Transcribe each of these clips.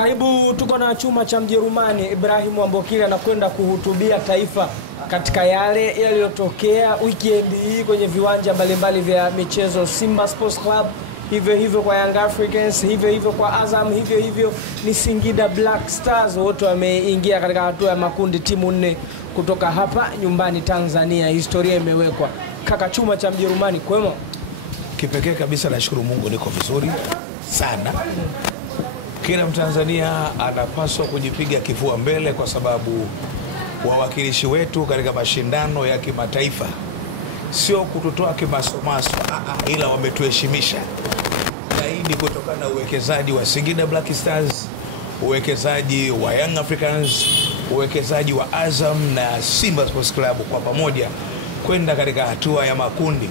Karibu, tuko na chuma cha Mjerumani. Ibrahim Wambokile anakwenda kuhutubia taifa katika yale yaliyotokea weekend hii kwenye viwanja mbalimbali vya michezo. Simba Sports Club, hivyo hivyo kwa Young Africans, hivyo hivyo kwa Azam, hivyo hivyo ni Singida Black Stars. Wote wameingia katika hatua ya makundi, timu 4 kutoka hapa nyumbani Tanzania. Historia imewekwa. Kaka, chuma cha Mjerumani kwema? Kipekee kabisa, nashukuru Mungu niko vizuri sana. Kila Mtanzania anapaswa kujipiga kifua mbele kwa sababu wawakilishi wetu katika mashindano ya kimataifa sio kututoa kimasomaso, ila wametuheshimisha zaidi kutokana na uwekezaji wa Singida Black Stars, uwekezaji wa Young Africans, uwekezaji wa Azam na Simba Sports Club kwa pamoja kwenda katika hatua ya makundi.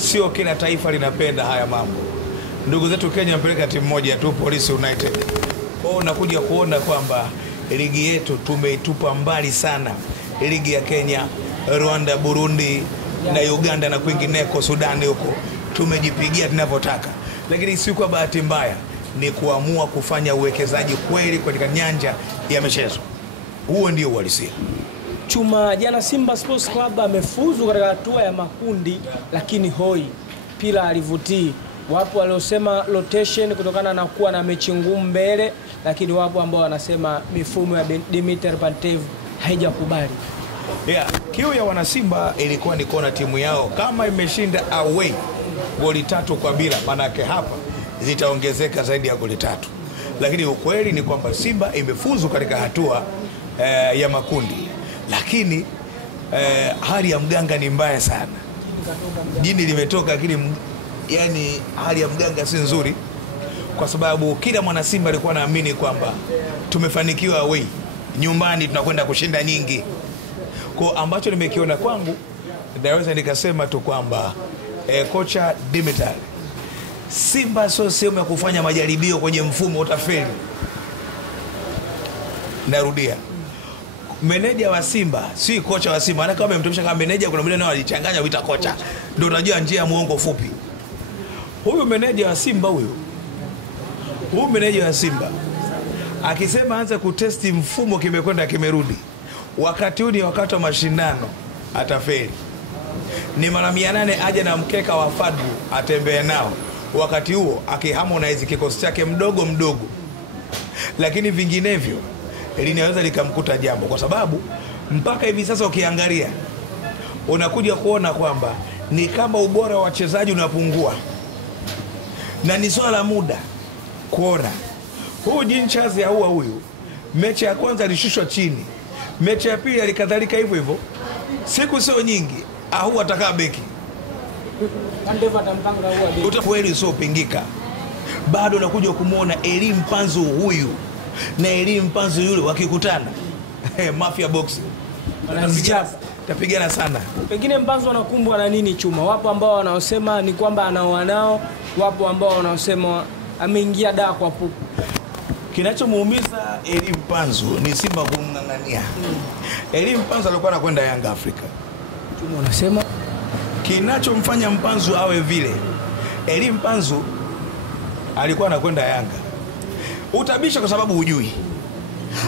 Sio kila taifa linapenda haya mambo. Ndugu zetu Kenya mpeleka timu moja tu, Police United. Kwao nakuja kuona kwamba ligi yetu tumeitupa mbali sana. Ligi ya Kenya, Rwanda, Burundi na Uganda na kwingineko, Sudan huko tumejipigia tunavyotaka. Lakini si kwa bahati mbaya, ni kuamua kufanya uwekezaji kweli katika nyanja ya michezo. Huo ndio uhalisia. Chuma, jana Simba Sports Club amefuzu katika hatua ya makundi, lakini hoi pila alivutii. Wapo waliosema rotation kutokana na kuwa na mechi ngumu mbele, lakini wapo ambao wanasema mifumo ya Dimitar Pantev haijakubali. Kiu ya wanasimba ilikuwa ni kuona timu yao kama imeshinda away goli 3-0, manake hapa zitaongezeka zaidi ya goli 3. Lakini ukweli ni kwamba Simba imefuzu katika hatua ya makundi, lakini hali ya mganga ni mbaya sana. Jini limetoka, lakini yani hali ya mganga si nzuri, kwa sababu kila mwana Simba alikuwa anaamini kwamba tumefanikiwa away, nyumbani tunakwenda kushinda nyingi. Kwa ambacho nimekiona kwangu, naweza nikasema tu kwamba kocha Dimitar, Simba sio sehemu ya kufanya majaribio kwenye mfumo, utafeli. Narudia, meneja wa Simba si kocha wa Simba. Maana kama mtumsha kama meneja, kuna mwingine nao alichanganya wita kocha, ndio unajua njia ya muongo fupi. Huyu meneja wa Simba huyu meneja wa Simba akisema anza kutesti mfumo kimekwenda kimerudi, wakati huu ni wakati wa mashindano, atafeli. Ni mara 800 aje na mkeka wa Fadlu atembee nao, wakati huo akiharmonize kikosi chake mdogo, lakini vinginevyo linaweza likamkuta jambo, kwa sababu mpaka hivi sasa ukiangalia unakuja kuona kwamba ni kama ubora wa wachezaji unapungua, na ni swala la muda kuona huyu Jean Charles ya huyu mechi ya kwanza alishushwa chini, mechi ya pili alikadhalika hivyo, siku sio nyingi huwa atakaa beki, Pantev atampanga huwa beki. Utakweli sio pingika. Bado unakuja kumuona Elim Panzu huyu na Elim Panzu yule wakikutana mafia boxing tapigana sana. Pengine Mpanzu anakumbwa na nini Chuma? Wapo ambao wanaosema ni kwamba anaoanao, wapo ambao wanaosema ameingia daa kwa pupu. Kinachomuumiza Elim Panzu ni Simba kumng'ang'ania. Elim Panzu alikuwa anakwenda Young Africa. Chuma unasema kinachomfanya Mpanzu awe vile, Elim Panzu alikuwa anakwenda Yanga. Utabisha kwa sababu hujui,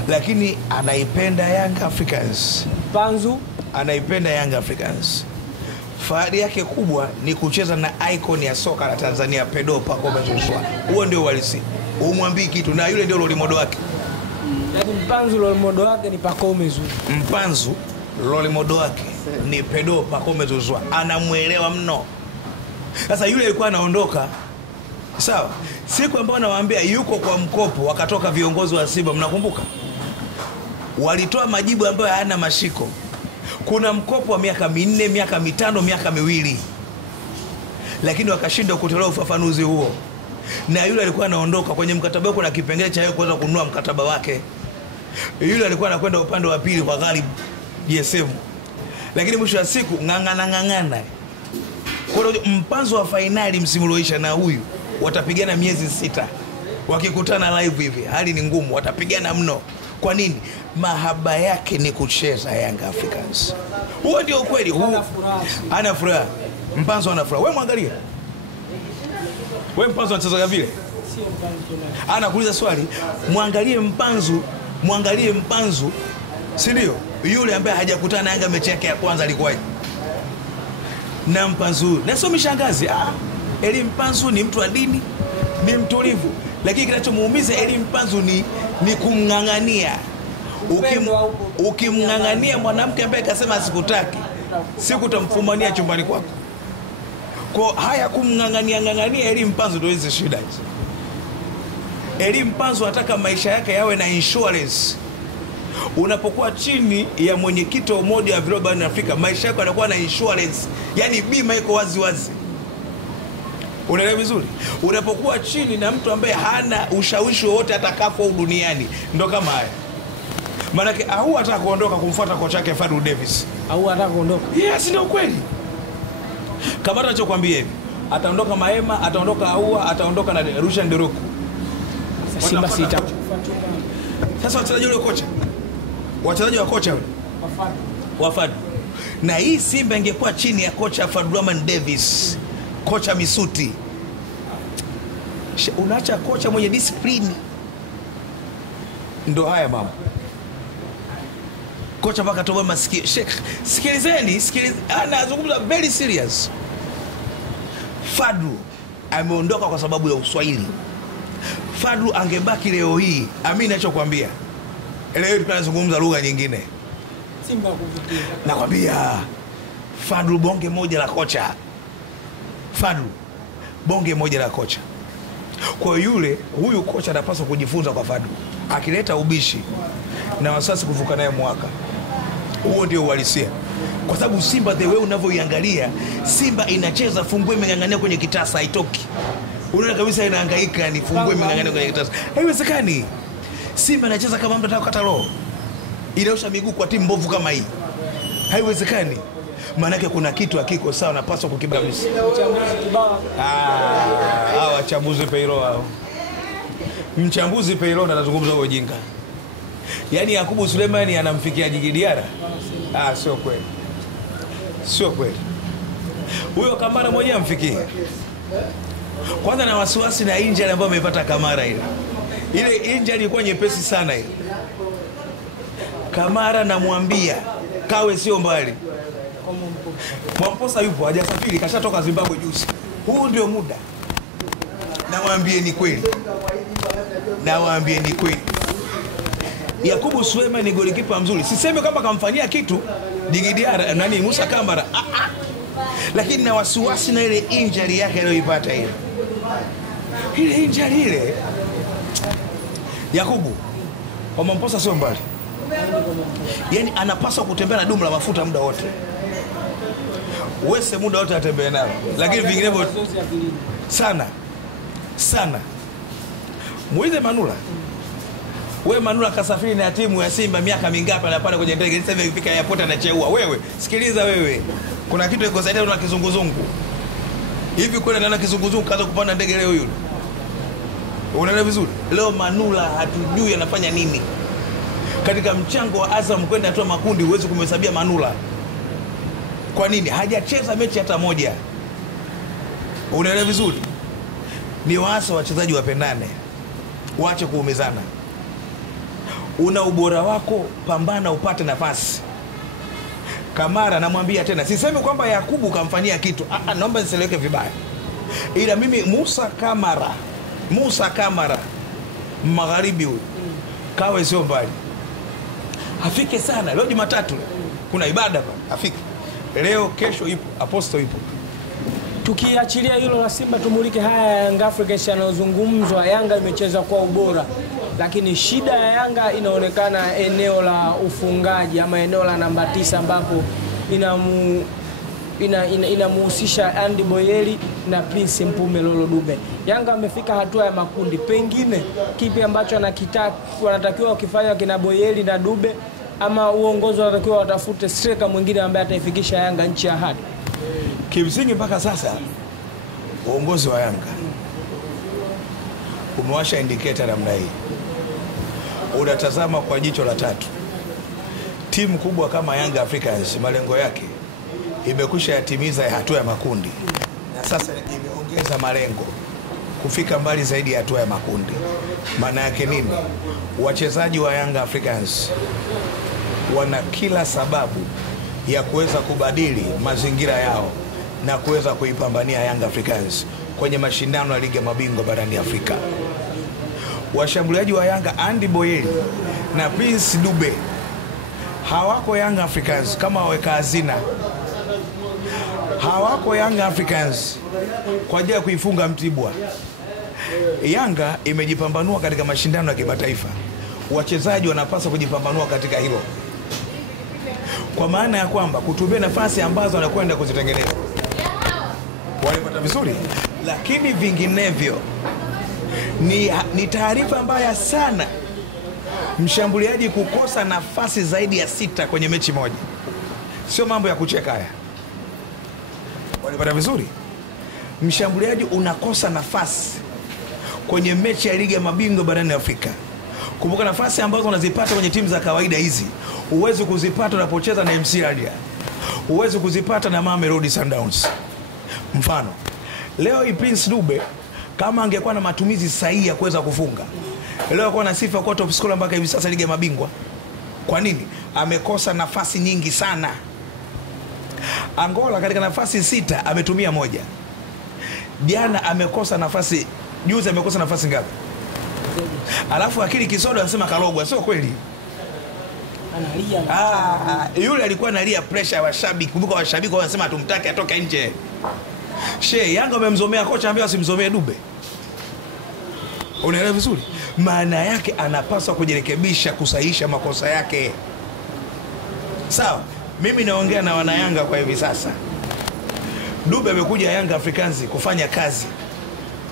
lakini anaipenda Young Africans. Panzu anaipenda Young Africans. Fahari yake kubwa ni kucheza na icon ya soka la Tanzania, Pedro Pacome Zouzoua. Huo ndio walisi. Umwambii kitu, na yule ndio role model wake. Yaani Mpanzu role model wake ni Pacome Zouzoua. Mpanzu role model wake ni Pedro Pacome Zouzoua. Anamuelewa mno. Sasa yule alikuwa anaondoka, sawa, siku ambayo nawaambia yuko kwa mkopo, wakatoka viongozi wa Simba, mnakumbuka? Walitoa majibu ambayo hayana mashiko. Kuna mkopo wa miaka 4, miaka 5, miaka 2, lakini wakashindwa kutoa ufafanuzi huo. Na yule alikuwa anaondoka kwenye mkataba wake na kipengele cha yeye kuweza kununua mkataba wake. Yule alikuwa anakwenda upande wa pili kwa Ghalib GSM. Lakini mwisho wa siku ngangana. Kwa hiyo Mpanzu wa finali msimu ulioisha na huyu watapigana miezi 6. Wakikutana live hivi hali ni ngumu, watapigana mno. Kwa nini? Mahaba yake ni kucheza Young Africans. Huo ndio ukweli. Ana furaha. Mpanzu ana furaha. Wewe mwangalie. Wewe Mpanzu anacheza vile. Anakuuliza swali, muangalie Mpanzu, si ndio? Yule ambaye hajakutana na Yanga mechi yake ya kwanza alikuwaje? Na Mpanzu, na sio mishangazi. Eli Mpanzu ni mtu wa dini, ni mtulivu, lakini kinachomuumiza Eli Mpanzu ni kumng'ang'ania. Ukimng'ang'ania mwanamke ambaye akasema asikutaki, sikutamfumania chumbani kwako. Kwa haya kumng'ang'ania Eli Mpanzu ndio hizo shida hizo. Eli Mpanzu anataka maisha yake yawe na insurance. Unapokuwa chini ya mwenyekiti wa Umoja wa Vilabu barani Afrika, maisha yako yanakuwa na insurance, yani bima iko wazi wazi. Unaelewa vizuri? Unapokuwa chini na mtu ambaye hana ushawishi wote atakapo duniani, ndo kama haya. Maana yake au ataka kuondoka kumfuata kocha wake Fadlu Davis. Au ataka kuondoka. Yes, ndio kweli. Kama atachokwambia hivi, ataondoka Maema, ataondoka Aua, ataondoka na Rushan Deroku. Simba sita. Sasa wachezaji wale kocha. Wachezaji wa kocha wa Fadlu. Na hii Simba ingekuwa chini ya kocha Fadlu Davis, kocha Misuti. Unaacha kocha mwenye discipline. Ndo haya mama. Kocha mpaka toboa masikio. Sheikh, sikilizeni, anazungumza very serious. Fadlu ameondoka kwa sababu ya uswahili. Fadlu angebaki leo hii, amini ninachokuambia. Leo tunazungumza lugha nyingine. Simba kuvutia. Nakwambia Fadlu bonge moja la kocha. Fadlu bonge moja la kocha. Kwa huyu kocha anapaswa kujifunza kwa Fadlu. Akileta ubishi na wasasi kuvuka naye mwaka. Huo ndio uhalisia. Kwa sababu Simba the way unavyoiangalia, Simba inacheza fungue imeng'ang'ania kwenye kitasa haitoki. Unaona kabisa inahangaika ni fungue imeng'ang'ania kwenye kitasa. Haiwezekani. Simba inacheza kama mtu anataka kukata roho. Inaosha miguu kwa timu mbovu kama hii. Haiwezekani. Maana yake kuna kitu hakiko sawa, napaswa kukibadilisha. Wachambuzi Peiro hao. Mchambuzi Peiro anazungumza ujinga. Yaani Yakubu Sulemani anamfikia Djigui Diarra. Sio kweli. Sio kweli. Huyo Kamara mwenyewe amfikie. Kwanza na wasiwasi na injury ambayo amepata Kamara ile. Ile injury ilikuwa nyepesi sana ile. Kamara namwambia Kawe sio mbali. Mwamposa yupo hajasafiri, kashatoka Zimbabwe juzi. Huu ndio muda. Nawaambie ni kweli. Yakubu Suleiman ni golikipa mzuri. Sisemi kama kamfanyia kitu Djigui Diarra Musa Kamara. Lakini na wasiwasi na ile injury yake aliyoipata ile. Ile injury ile. Yakubu Mwamposa sio mbali. Yaani anapaswa kutembea na dumu la mafuta muda wote. Wese muda wote atembea nalo. Lakini vinginevyo sana. Muize Manula. Wewe Manula kasafiri na timu ya Simba miaka mingapi anapanda kwenye ndege? Sasa hivi fika airport anacheua. Wewe, sikiliza wewe. Kuna kitu iko zaidi na kizunguzungu. Hivi kwenda na kizunguzungu kaza kupanda ndege leo yule. Unaelewa vizuri? Leo Manula hatujui anafanya nini. Katika mchango wa Azam kwenda hatua makundi huwezi kumhesabia Manula. Kwa nini? Hajacheza mechi hata moja. Unaelewa vizuri? Ni waasa wachezaji wapendane. Waache kuumizana. Una ubora wako, pambana upate nafasi. Kamara namwambia tena, sisemi kwamba Yakubu kamfanyia kitu. Naomba niseleweke vibaya. Ila mimi Musa Kamara magharibi huyu. Kawe sio mbali. Afike sana. Leo Jumatatu kuna ibada hapa. Afike. Leo kesho ipo, Apostle ipo. Tukiachilia hilo la Simba, tumulike haya ya Young Africans yanayozungumzwa. Yanga imecheza kwa ubora, lakini shida ya Yanga inaonekana eneo la ufungaji ama eneo la namba 9 ambapo inamuhusisha Andy Boyeli na Prince Mpumelelo Dube. Yanga amefika hatua ya makundi, pengine kipi ambacho wanatakiwa wakifanya kina Boyeli na Dube, ama uongozi wanatakiwa watafute striker mwingine ambaye ataifikisha Yanga nchi ya ahadi? Kimsingi mpaka sasa uongozi wa Yanga umewasha indicator namna hii. Unatazama kwa jicho la tatu. Timu kubwa kama Young Africans malengo yake imekwisha yatimiza ya hatua ya makundi. Na sasa imeongeza malengo. kufika mbali zaidi ya hatua ya makundi. Maana yake nini? Wachezaji wa Young Africans wana kila sababu ya kuweza kubadili mazingira yao na kuweza kuipambania Young Africans kwenye mashindano ya ligi ya mabingwa barani Afrika. Washambuliaji wa Yanga Andy Boyeli na Prince Dube hawako Young Africans kama waweka hazina. Hawako Young Africans kwa ajili ya kuifunga Mtibwa. Yanga imejipambanua katika mashindano ya kimataifa. Wachezaji wanapaswa kujipambanua katika hilo, kwa maana ya kwamba kutumia nafasi ambazo wanakwenda kuzitengeneza. Walipata vizuri, lakini vinginevyo ni taarifa mbaya sana mshambuliaji kukosa nafasi zaidi ya 6 kwenye mechi moja. Sio mambo ya kucheka haya. Walipata vizuri, mshambuliaji unakosa nafasi kwenye mechi ya ligi ya mabingwa barani Afrika. Kumbuka nafasi ambazo unazipata kwenye timu za kawaida hizi huwezi kuzipata unapocheza na MC Alger, huwezi kuzipata na Mamelodi Sundowns. Mfano, leo Prince Dube kama angekuwa na matumizi sahihi ya kuweza kufunga, leo alikuwa na sifa kwa top scorer mpaka hivi sasa ligi ya mabingwa. Kwa nini? Amekosa nafasi nyingi sana. Angola katika nafasi 6 ametumia 1. Jana amekosa nafasi, juzi amekosa nafasi ngapi? Alafu akili kisodo anasema karogwa. Sio kweli. Analia. Yule alikuwa analia pressure ya washabiki. Kumbuka washabiki wanasema hatumtaki atoke nje. Yanga wamemzomea kocha ambaye asimzomee Dube. Unaelewa vizuri? Maana yake anapaswa kujirekebisha, kusahihisha makosa yake. Sawa, mimi naongea na wana Yanga kwa hivi sasa. Dube amekuja Young Africans kufanya kazi,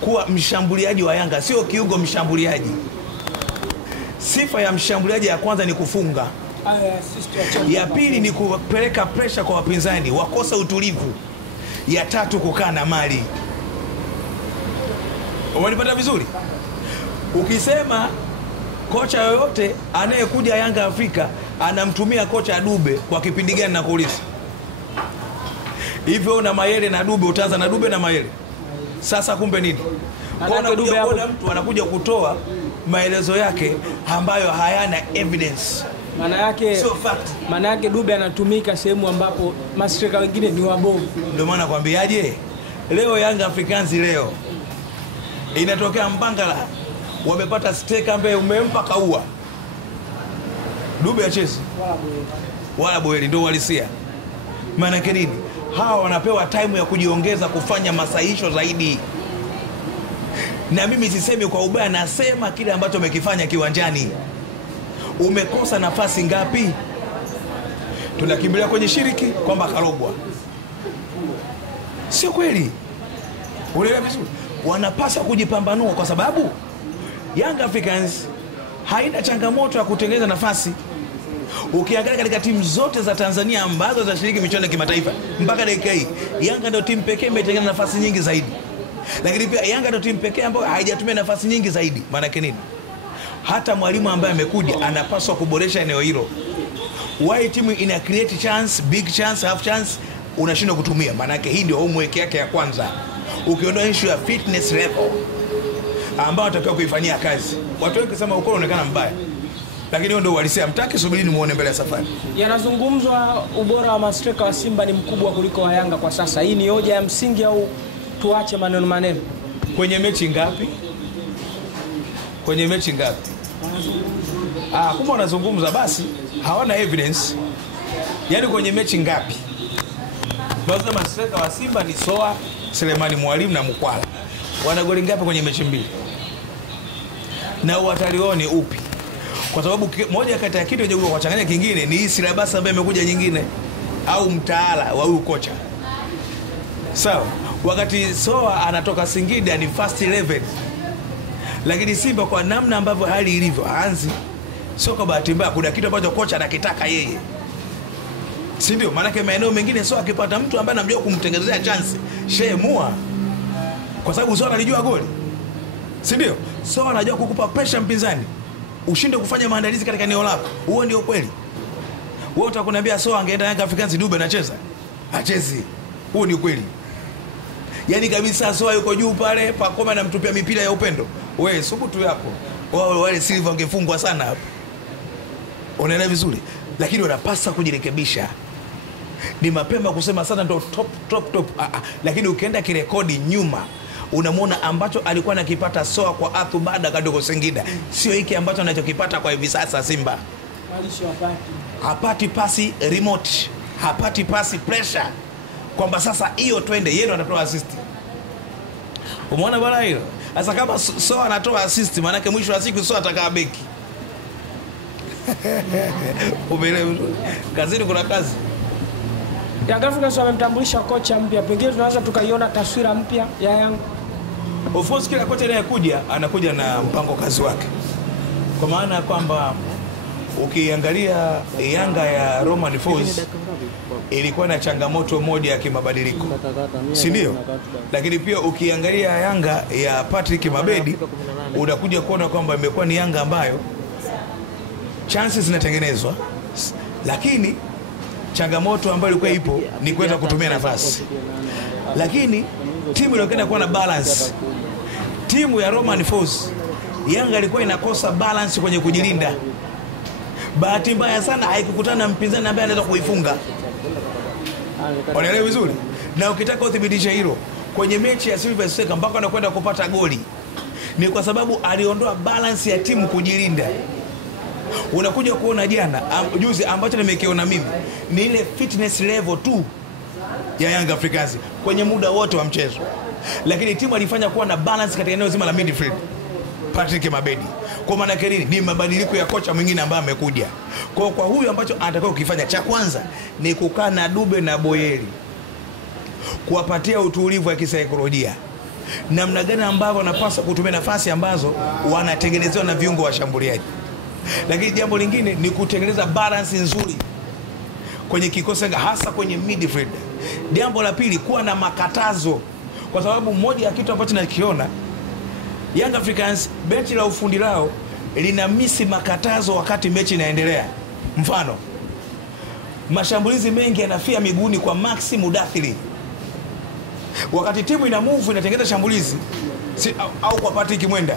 kuwa mshambuliaji wa Yanga, sio kiungo mshambuliaji. Sifa ya mshambuliaji ya kwanza ni kufunga. Ya pili ni kupeleka pressure kwa wapinzani wakosa utulivu. Ya tatu kukaa na mali. Umenipata vizuri? Ukisema kocha yoyote anayekuja Yanga Afrika anamtumia kocha Dube kwa kipindi gani, na kuuliza hivyo na Mayele na Dube, utaanza na Dube na Mayele. Sasa kumbe nini? Kwa Dube hapo mtu anakuja kutoa maelezo yake ambayo hayana evidence. Maana yake Dube anatumika sehemu ambapo mastreka wengine ni wabovu. Ndio maana nakwambiaje, leo Young Africans leo inatokea Mbangala wamepata steka ambaye umempa kaua. Dube achezi wala Boyeli, ndio walisia. Maana yake nini? Hawa wanapewa time ya kujiongeza kufanya masahisho zaidi. Na mimi sisemi kwa ubaya, nasema kile ambacho umekifanya kiwanjani. Umekosa nafasi ngapi? Tunakimbilia kwenye shiriki kwamba karogwa. Sio kweli. Unaelewa vizuri? Wanapaswa kujipambanua, kwa sababu Young Africans haina changamoto ya kutengeneza nafasi. Ukiangalia katika timu zote za Tanzania ambazo zinashiriki michuano ya kimataifa mpaka dakika hii, Yanga ndio timu pekee imetengeneza nafasi nyingi zaidi. Lakini pia Yanga ndio timu pekee ambayo haijatumia nafasi nyingi zaidi. Maana yake nini? Hata mwalimu ambaye amekuja anapaswa kuboresha eneo hilo. Why timu ina create chance, big chance, half chance, unashindwa kutumia? Maana yake hii ndio homework yake ya kwanza. Ukiondoa issue ya fitness level ambao atakiwa kuifanyia kazi. Watu wengi kusema uko unaonekana mbaya, lakini hiyo ndio uhalisia. Mtaki subirini muone mbele ya safari. Yanazungumzwa ubora wa mastreka wa Simba ni mkubwa kuliko wa Yanga kwa sasa. Hii ni hoja ya msingi au tuache maneno? Kwenye mechi ngapi? Kwenye mechi ngapi? Kumbe wanazungumza basi hawana evidence. Yaani kwenye mechi ngapi? Baadhi ya mastreka wa Simba ni Soa, Selemani Mwalimu na Mkwala. Wana goli ngapi kwenye mechi mbili? Na watalioni upi? Kwa sababu moja kati ya kitu cha kuchanganya kingine ni hii silabasa ambayo imekuja nyingine, au mtaala wa huyu kocha. Sawa, wakati Soa anatoka Singida ni first 11. Lakini Simba kwa namna ambavyo hali ilivyo anzi, sio kwa bahati mbaya, kuna kitu ambacho kocha anakitaka yeye. Si ndio? Maana maeneo mengine Soa akipata mtu ambaye anamjua kumtengenezea chance, mua. Kwa sababu Soa anajua goli. Si ndio? Soa anajua kukupa pressure mpinzani, ushinde kufanya maandalizi katika eneo lako. Huo ndio kweli. Wewe utakuniambia Soa angeenda Young Africans Dube anacheza? Achezi. Huo ni kweli. Yaani kabisa Soa yuko juu pale, Pacome anamtupia mipira ya upendo. Wewe subutu yako. Wale Silva wangefungwa sana hapo. Unaelewa vizuri? Lakini wanapaswa kujirekebisha. Ni mapema kusema sana ndo top. Lakini ukienda kirekodi nyuma, unamwona ambacho alikuwa anakipata Soa kwa Athu Bada kadogo Singida sio hiki ambacho anachokipata kwa hivi sasa Simba. Hapati pasi remote, hapati pasi pressure kwamba sasa hiyo twende, yeye ndo anatoa assist. Umeona bwana hilo? Sasa kama Soa anatoa assist, maana yake mwisho wa siku Soa atakaa beki. Umeelewa? Kazini kuna kazi. Yanga Africans wamemtambulisha kocha mpya, pengine tunaweza tukaiona taswira mpya ya Yanga. Of course kila kocha anayekuja anakuja na mpango kazi wake. Kwa maana kwamba ukiangalia Yanga ya Romain Folz ilikuwa na changamoto moja ya kimabadiliko, si ndio? Lakini pia ukiangalia Yanga ya Patrick Mabedi unakuja kuona kwamba imekuwa ni Yanga ambayo chances zinatengenezwa, lakini changamoto ambayo ilikuwa ipo ni kuweza kutumia nafasi. Lakini timu ilikuwa kuwa na balance. Timu ya Romain Folz, Yanga ilikuwa inakosa balance kwenye kujilinda. Bahati mbaya sana haikukutana na mpinzani ambaye anaweza kuifunga. Unaelewa vizuri? Na ukitaka uthibitishe hilo, kwenye mechi ya Silver Strikers mpaka anakwenda kupata goli, ni kwa sababu aliondoa balance ya timu kujilinda. Unakuja kuona jana juzi ambacho nimekiona mimi ni ile fitness level tu ya Young Africans kwenye muda wote wa mchezo, lakini timu alifanya kuwa na balance katika eneo zima la midfield. Patrick Mabedi, kwa maana yake ni mabadiliko ya kocha mwingine ambaye amekuja. Kwa huyu ambacho anataka kukifanya cha kwanza ni kukaa na Dube na Boyeli, kuwapatia utulivu wa kisaikolojia, namna gani ambavyo wanapaswa kutumia nafasi ambazo wanatengenezewa na viungo washambuliaji. Lakini jambo lingine ni kutengeneza balance nzuri kwenye kikosi, hasa kwenye midfield. Jambo la pili, kuwa na makatazo, kwa sababu moja ya kitu ambacho nakiona Young Africans benchi la ufundi lao lina misi makatazo wakati mechi inaendelea. Mfano, mashambulizi mengi yanafia miguuni kwa Maxi Mudathiri. Wakati timu ina move inatengeneza shambulizi au kwa Patrick Mwenda,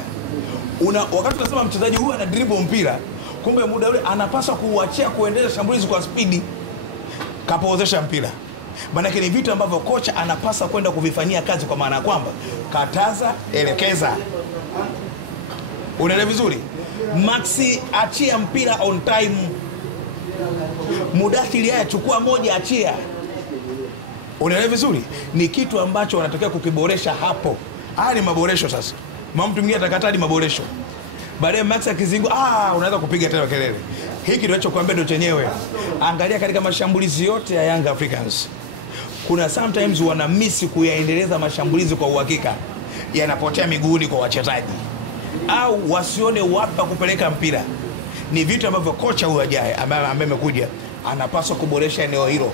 wakati tunasema mchezaji huyu ana dribble mpira, kumbe muda ule anapaswa kuuachia kuendelea shambulizi kwa spidi, kapozesha mpira. Maana ni vitu ambavyo kocha anapaswa kwenda kuvifanyia kazi, kwa maana kwamba kataza, elekeza. Unaelewa vizuri? Maxi achia mpira on time. Mudathiri chukua moja, achia. Unaelewa vizuri? Ni kitu ambacho wanatakiwa kukiboresha hapo. Haya ni maboresho sasa. Mtu mwingine atakatadi maboresho. Baadaye Maxi akizingu, unaweza kupiga tena kelele. Hiki ninachokuambia ndio chenyewe. Angalia katika mashambulizi yote ya Young Africans, kuna sometimes wana miss kuyaendeleza mashambulizi kwa uhakika, yanapotea miguuni kwa wachezaji au wasione wapi kupeleka mpira. Ni vitu ambavyo kocha huyu ajaye ambaye amekuja anapaswa kuboresha eneo hilo,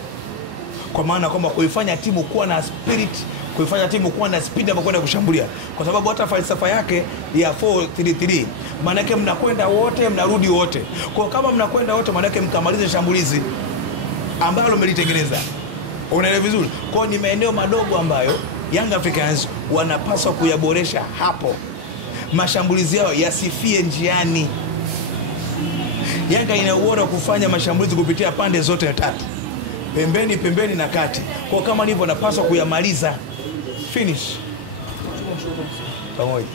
kwa maana kwamba kuifanya timu kuwa na spirit, kuifanya timu kuwa na speed hapo kwenda kushambulia, kwa sababu hata falsafa yake ya 4-3-3 maana yake mnakwenda wote mnarudi wote. Kwa kama mnakwenda wote, maana yake mkamalize shambulizi ambalo mmelitengeneza. Unaelewa vizuri? Kwa ni maeneo madogo ambayo Young Africans wanapaswa kuyaboresha hapo. Mashambulizi yao yasifie njiani. Yanga ina uwezo kufanya mashambulizi kupitia pande zote tatu, pembeni na kati. Kwa kama ndivyo napaswa kuyamaliza. Finish pamoja.